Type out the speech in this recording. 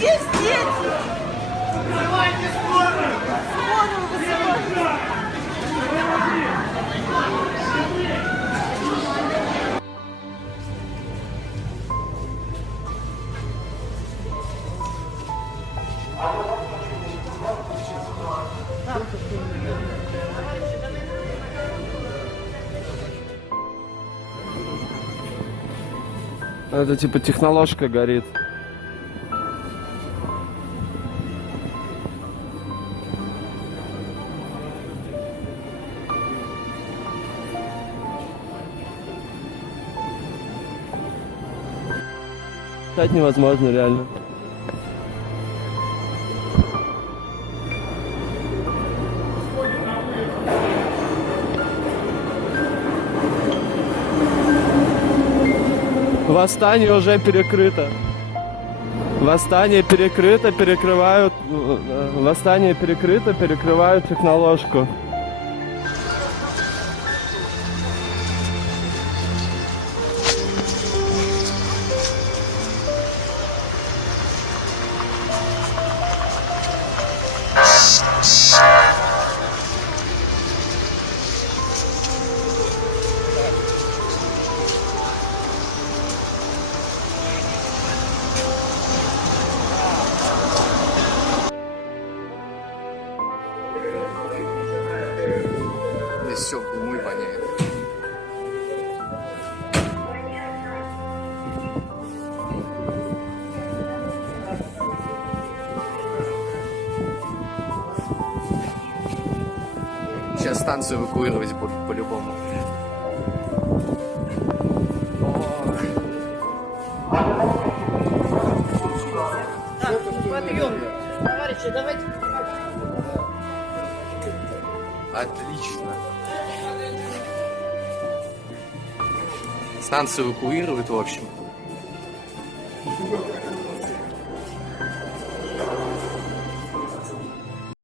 Есть дети! Скорую вызывайте! Это типа техноложка горит. Стать невозможно, реально. Восстание уже перекрыто. Восстание перекрыто, перекрывают. Восстание перекрыто, перекрывают техноложку. Здесь все в дыму и воняет. Сейчас станцию эвакуировать будут по-любому. Подъем! Товарищи, давайте... Отлично. Станцию эвакуируют, в общем.